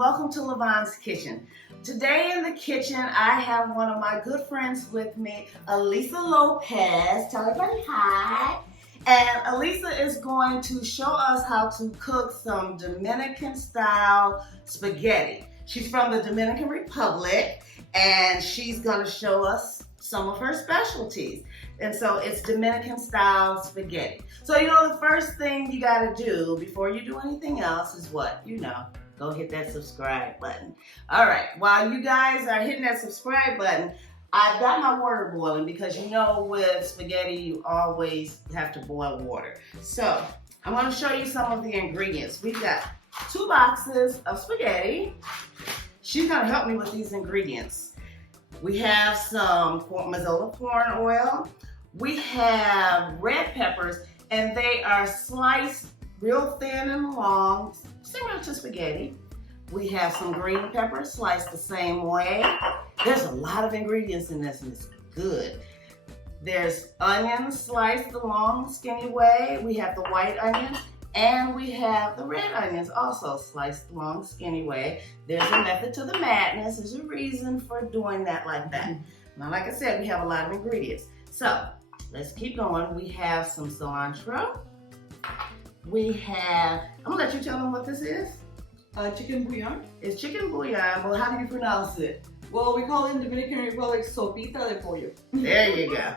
welcome to Lavonne's Kitchen. Today in the kitchen, I have one of my good friends with me, Alisa Lopez. Tell everybody hi. And Alisa is going to show us how to cook some Dominican style spaghetti. She's from the Dominican Republic, and she's going to show us some of her specialties. And so it's Dominican style spaghetti. So the first thing you got to do before you do anything else is what? Go hit that subscribe button. All right, while you guys are hitting that subscribe button, I've got my water boiling because with spaghetti, you always have to boil water. So I'm going to show you some of the ingredients. We've got 2 boxes of spaghetti. She's going to help me with these ingredients. We have some Mazola corn oil. We have red peppers, and they are sliced real thin and long, similar to spaghetti. We have some green peppers sliced the same way. There's a lot of ingredients in this, and it's good. There's onions sliced the long, skinny way. We have the white onions, and we have the red onions also sliced the long, skinny way. There's a method to the madness. There's a reason for doing that like that. Now, like I said, we have a lot of ingredients. So let's keep going. We have some cilantro. I'm gonna let you tell them what this is. Chicken bouillon. It's chicken bouillon. Well, how do you pronounce it? Well, we call it in Dominican Republic sopita de pollo. There you go.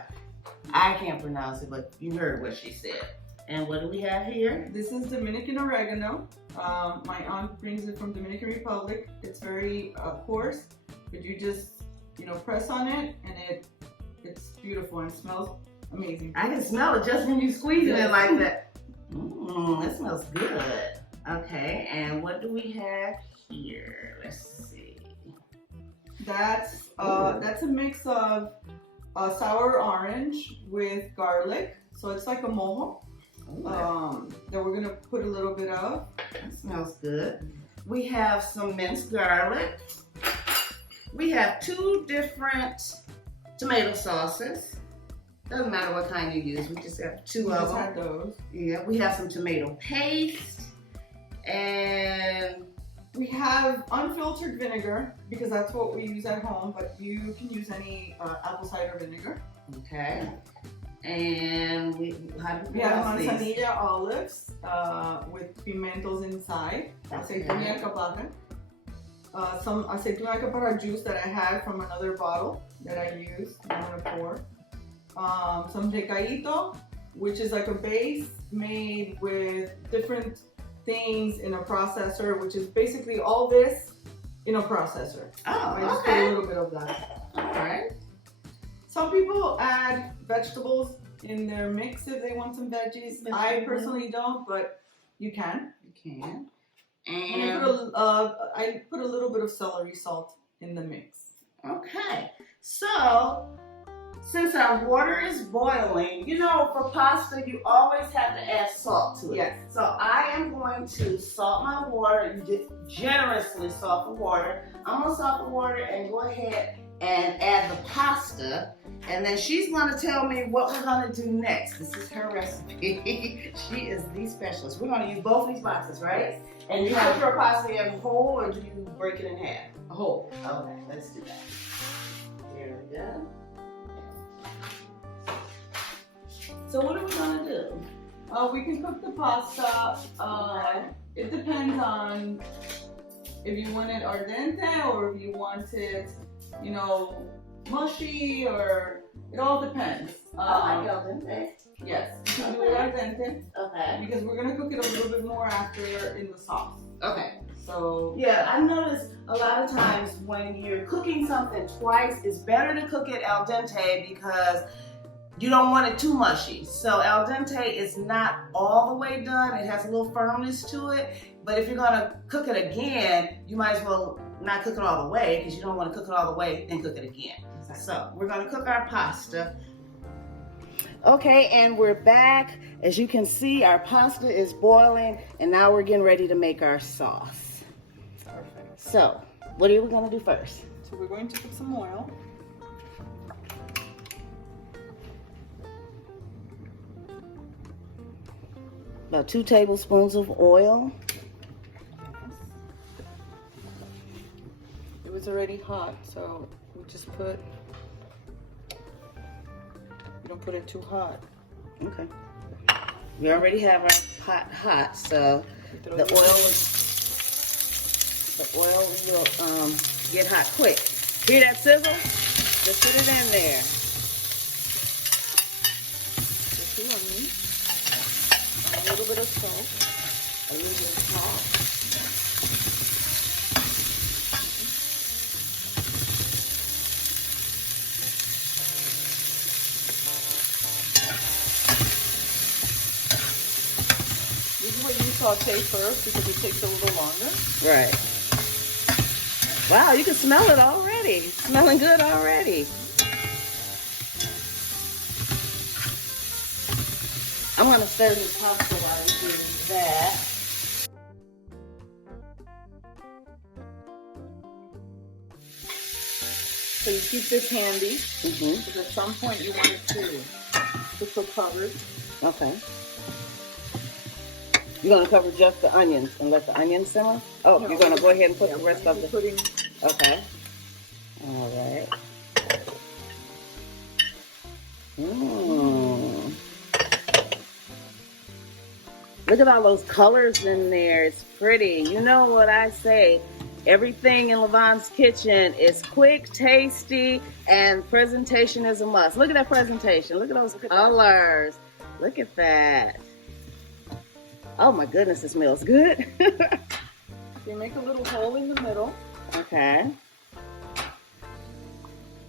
I can't pronounce it, but you heard what she said. And what do we have here? This is Dominican oregano. My aunt brings it from Dominican Republic. It's very coarse, but you just press on it, and it's beautiful and smells amazing. I can smell it just when you squeeze it like that. That smells good. Okay, and what do we have here? Let's see. That's a mix of sour orange with garlic. So it's like a mojo that we're gonna put a little bit of. That smells good. We have some minced garlic. We have 2 different tomato sauces. Doesn't matter what kind you use. We just have 2 of them. Had those. Yeah, we have some tomato paste, and we have unfiltered vinegar because that's what we use at home, but you can use any apple cider vinegar. Okay. And we have manzanilla olives with pimentos inside. Aceituna caparra. Some aceituna caparra juice that I had from another bottle that I used. I'm gonna pour. Some recaito, which is like a base made with different things in a processor, which is basically all this in a processor. Oh, I just put a little bit of that. All right. Some people add vegetables in their mix if they want some veggies. I personally don't, but you can. You can. And I put a little bit of celery salt in the mix. Okay. So, since our water is boiling, for pasta, you always have to add salt to it. Yes. So I am going to salt my water. You just generously salt the water. I'm going to salt the water and go ahead and add the pasta. And then she's going to tell me what we're going to do next. This is her recipe. She is the specialist. We're going to use both these boxes, right? And you cook your pasta in whole, or do you break it in half? A whole. Okay, let's do that. Here we go. So what are we gonna do? We can cook the pasta. It depends on if you want it al dente or if you want it, mushy, or it all depends. I like al dente. Yes, you can do it al dente. Okay. Because we're gonna cook it a little bit more after in the sauce. Okay. So yeah, I noticed a lot of times when you're cooking something twice, it's better to cook it al dente because you don't want it too mushy. So al dente is not all the way done. It has a little firmness to it. But if you're gonna cook it again, you might as well not cook it all the way because you don't want to cook it all the way and cook it again. Exactly. So we're gonna cook our pasta. Okay, and we're back. As you can see, our pasta is boiling, and now we're getting ready to make our sauce. Perfect. So, what are we gonna do first? So we're going to put some oil. About 2 tablespoons of oil. is already hot, so we just put, you don't put it too hot. Okay. We already have our pot hot, so the oil will get hot quick. Hear that sizzle? Just put it in there. Just a lemon, and a little bit of salt. A little bit of salt. What you saute first because it takes a little longer. Right. Wow, you can smell it already. Smelling good already. I'm gonna stir this pasta while you do that. So you keep this handy because at some point you want it to cook covered. Okay. You're gonna cover just the onions and let the onions simmer? Oh, no, you're gonna go ahead and put the rest of the... Okay. All right. Mmm. Look at all those colors in there. It's pretty. You know what I say. Everything in Lavonne's kitchen is quick, tasty, and presentation is a must. Look at that presentation. Look at those colors. Look at that. Oh my goodness, it smells good. You make a little hole in the middle. Okay.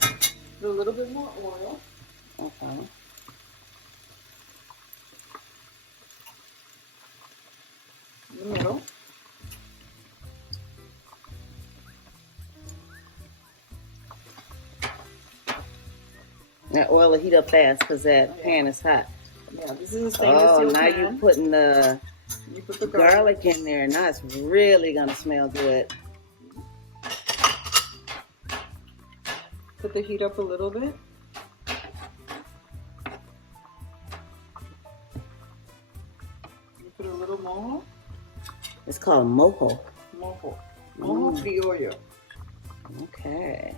Put a little bit more oil. Okay. In the middle. That oil will heat up fast because that pan is hot. Yeah, this is the stainless steel now pan. you're putting the, put the garlic in there. Now it's really going to smell good. Put the heat up a little bit. You put a little mojo. It's called mojo. Mojo. Mojo criollo. Okay.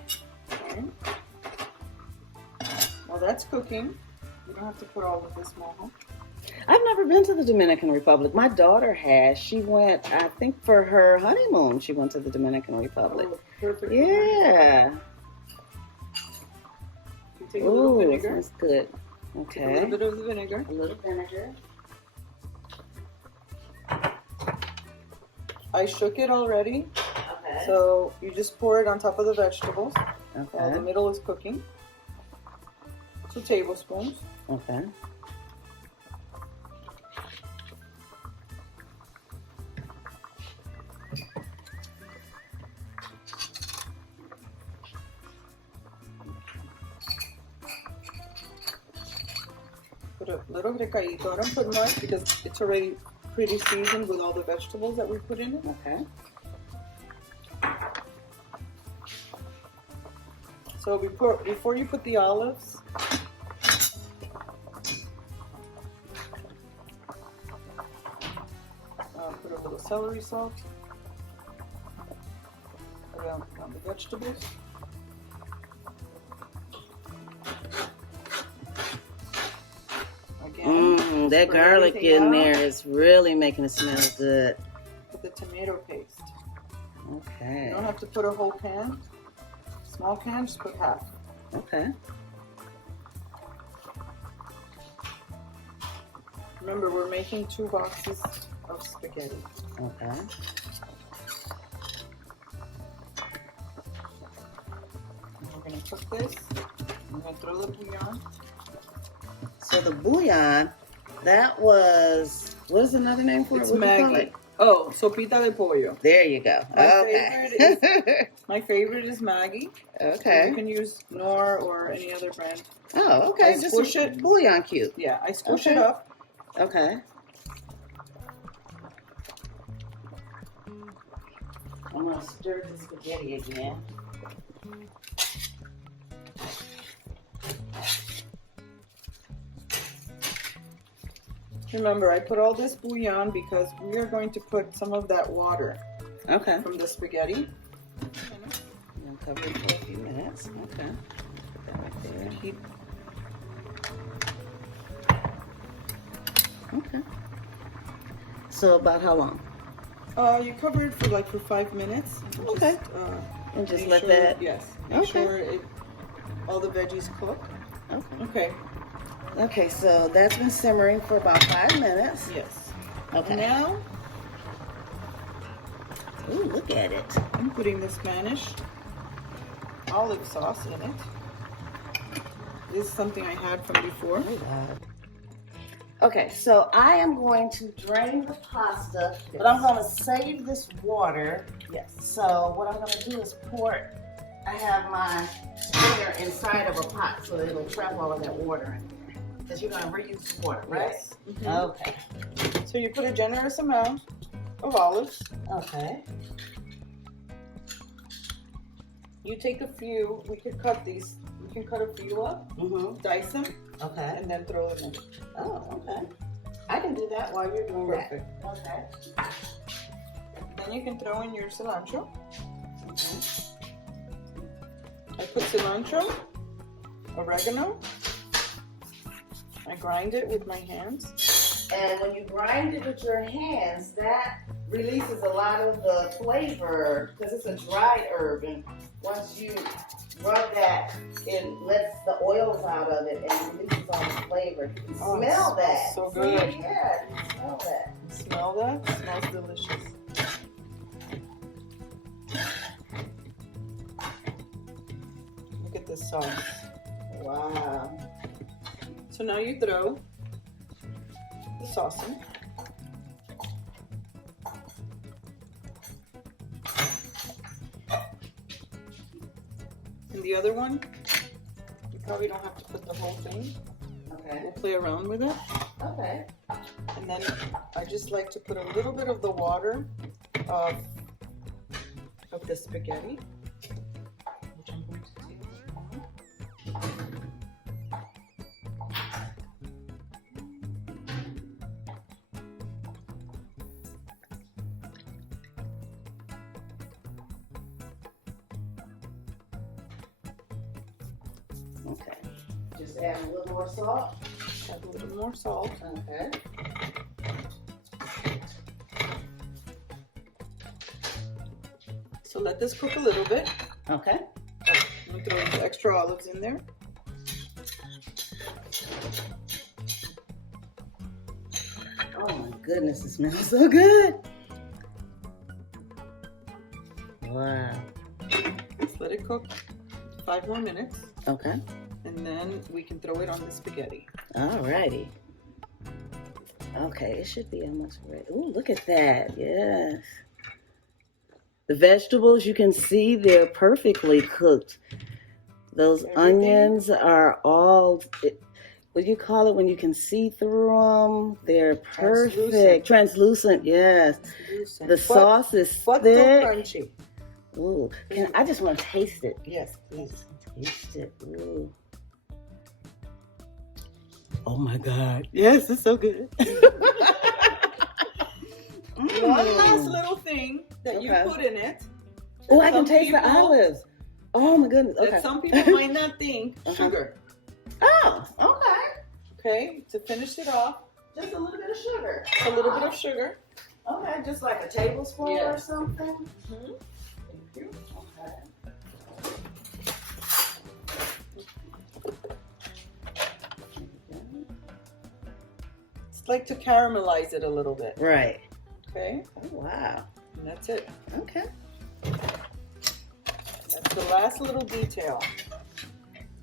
Okay. While that's cooking, you don't have to put all of this mojo. I've never been to the Dominican Republic. My daughter has. She went, I think for her honeymoon, she went to the Dominican Republic. Oh, perfect. Yeah. You take a little vinegar. That's good. Okay. Take a little bit of the vinegar. A little vinegar. I shook it already. Okay. So you just pour it on top of the vegetables. Okay. While the middle is cooking. 2 tablespoons. Okay. Put a little recadito. I don't put much because it's already pretty seasoned with all the vegetables that we put in it. Okay. So before you put the olives, put a little celery salt around the vegetables. Again, That garlic in there is really making it smell good. Put the tomato paste. Okay. You don't have to put a whole can. Small can, just put half. Okay. Remember, we're making 2 boxes of spaghetti. Okay. And we're going to cook this. I'm going to throw the bouillon. So the bouillon, that was, what is another name for It's it? What do you call Maggi. it? Oh, sopita de pollo. There you go. My favorite is Maggi. Okay. You can use Knorr or any other brand. Oh, okay. I Just squish it. Bouillon cube. Yeah, I squish Okay. it up. Okay. I'm going to stir the spaghetti again. Remember, I put all this bouillon because we are going to put some of that water Okay. from the spaghetti. Cover it for a few minutes. Okay. Put that right there. Okay. So about how long? You cover it for 5 minutes. Okay. And just let that. Yes. Make sure all the veggies cook. Okay. Okay. So that's been simmering for about 5 minutes. Yes. Okay. Now. Ooh, look at it. I'm putting the Spanish olive sauce in it. This is something I had from before. Oh, God. Okay, so I am going to drain the pasta, but I'm going to save this water. Yes. So what I'm going to do is pour, I have my strainer inside of a pot so that it'll trap all of that water in there. Because you're going to reuse the water, right? Yes. Okay. So you put a generous amount of olives. Okay. You take a few, we could cut these, you can cut a few up, dice them, Okay. and then throw them in. Oh, okay. I can do that while you're doing Perfect. that. Okay. Then you can throw in your cilantro. Okay. I put cilantro, oregano. I grind it with my hands. And when you grind it with your hands, that releases a lot of the flavor because it's a dried herb. And once you rub that, it lets the oils out of it and releases all the flavor. You can smell that. So good. See? Yeah, you can smell that. Smell that? It smells delicious. Look at this sauce. Wow. So now you throw the sauce in. And the other one, you probably don't have to put the whole thing. Okay. We'll play around with it. Okay. And then I just like to put a little bit of the water of the spaghetti, which I'm going to take now. Okay. Just add a little more salt. Add a little more salt. Okay. So let this cook a little bit. Okay. I'm going to throw the extra olives in there. Oh my goodness, it smells so good. Wow. Let's let it cook 5 more minutes. Okay. And then we can throw it on the spaghetti. Alrighty. Okay, it should be almost ready. Ooh, look at that. Yes. The vegetables, you can see they're perfectly cooked. Those onions are all, what do you call it when you can see through them? They're perfect. Translucent, yes. Translucent. The sauce is But thick. still crunchy. Ooh, I just want to taste it. Yes, please. Taste it. Ooh. Oh my God. Yes, it's so good. One last little thing that you put in it. Oh, I can taste the olives. Oh my goodness. Okay. That some people might not think sugar. Oh, okay. Okay, to finish it off, Just a little bit of sugar. a little bit of sugar. Okay, just like a tablespoon or something. Mm-hmm. Thank you. Okay. It's like to caramelize it a little bit. Right. Okay, Oh, wow. and that's it. Okay. That's the last little detail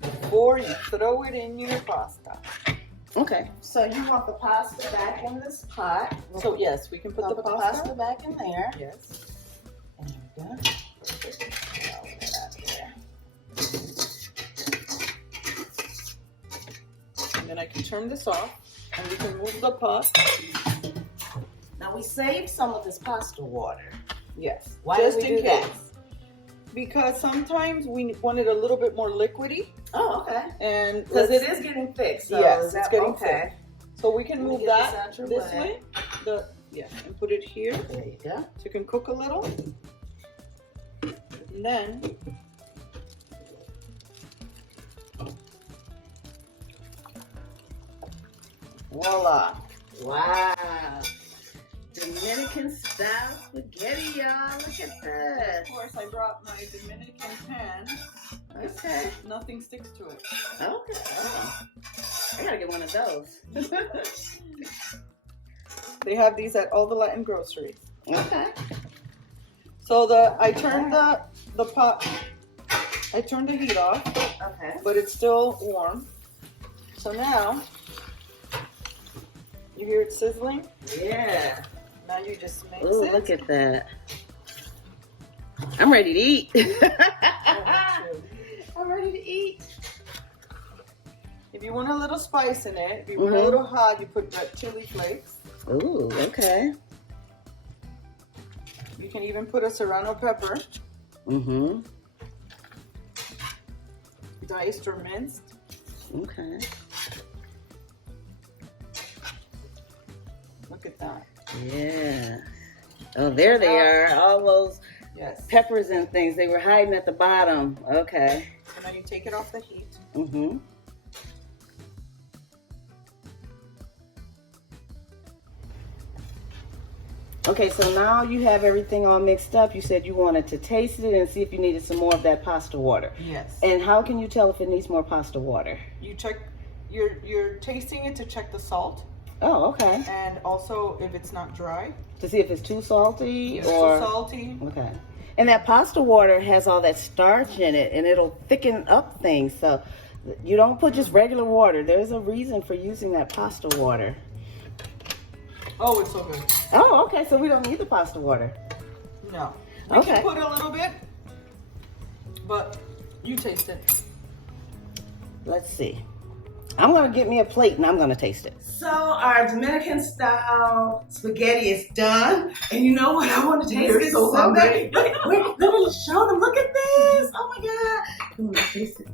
before you throw it in your pasta. Okay. So you want the pasta back in this pot. So yes, we can put the pasta. back in there. Yes. And there we go. Perfect. Throw that out there. And then I can turn this off and we can move the pot. Now we saved some of this pasta water. Yes. Why Just did we in do case. that? Because sometimes we want it a little bit more liquidy. Oh, okay. And Because it is getting thick. So yes, is that it's getting okay? thick. So we can Let me move get that this out your this way. way. And put it here. There you go. So you can cook a little. And then Voila. Wow. Dominican style spaghetti, y'all. Look at this. Of course, I brought my Dominican pan. Okay. Nothing sticks to it. Okay. Oh. I gotta get one of those. They have these at all the Latin groceries. Okay. So I turned the pot. I turned the heat off. Okay. But it's still warm. So now, you hear it sizzling? Yeah. Now you just mix Ooh, it. look at that. I'm ready to eat. I'm ready to eat. If you want a little spice in it, if you want a little hot, you put red chili flakes. Ooh, okay. You can even put a serrano pepper. Mm-hmm. Diced or minced. Okay. Look at that. Yeah. Oh, there they are. All those peppers and things. They were hiding at the bottom. Okay. So now you take it off the heat. Mm-hmm. Okay, so now you have everything all mixed up. You said you wanted to taste it and see if you needed some more of that pasta water. Yes. And how can you tell if it needs more pasta water? You check, you're tasting it to check the salt. Oh, okay. And also if it's not dry. To see if it's too salty It's or too salty. Okay. And that pasta water has all that starch in it and it'll thicken up things. So you don't put just regular water. There's a reason for using that pasta water. Oh, it's so good. Oh, okay. So we don't need the pasta water. No. You Okay. can put a little bit, but you taste it. Let's see. I'm going to get me a plate and I'm going to taste it. So our Dominican style spaghetti is done. And you know what? I want to taste You're it so hungry. Wait, let me show them. Look at this. Oh my God. I'm going to taste it.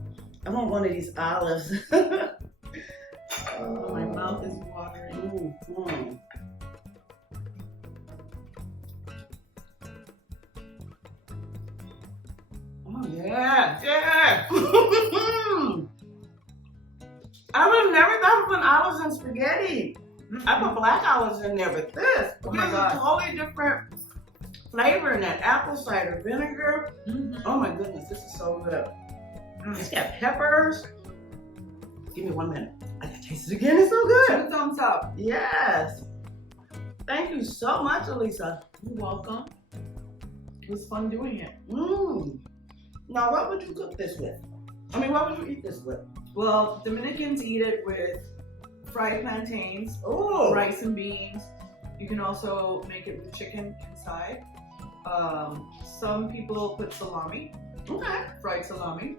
I want one of these olives. Oh, my mouth is watering. Mm-hmm. Oh, yeah, yeah. I would have never thought of putting olives in spaghetti. I put black olives in there, but this gives a totally different flavor in that apple cider vinegar. Oh my goodness, this is so good. It's got peppers. Give me 1 minute. I can taste it again. It's so good. 2 thumbs up. Yes. Thank you so much, Alisa. You're welcome. It was fun doing it. Now, what would you cook this with? I mean, what would you eat this with? Well, Dominicans eat it with fried plantains, rice and beans. You can also make it with chicken inside. Some people put salami, fried salami,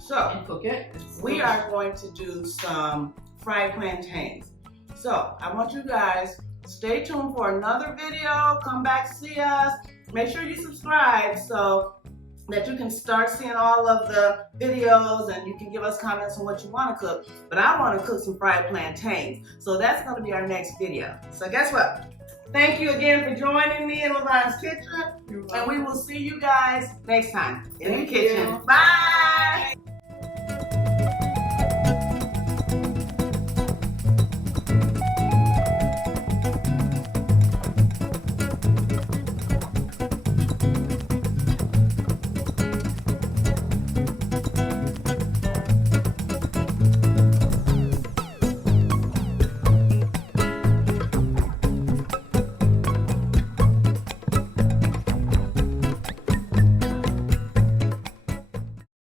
So, and cook it. we are going to do some fried plantains. So, I want you guys stay tuned for another video. Come back, see us. Make sure you subscribe so that you can start seeing all of the videos and you can give us comments on what you want to cook. But I want to cook some fried plantains. So that's going to be our next video. So guess what? Thank you again for joining me in Lavonne's kitchen. And we will see you guys next time in the kitchen. Bye.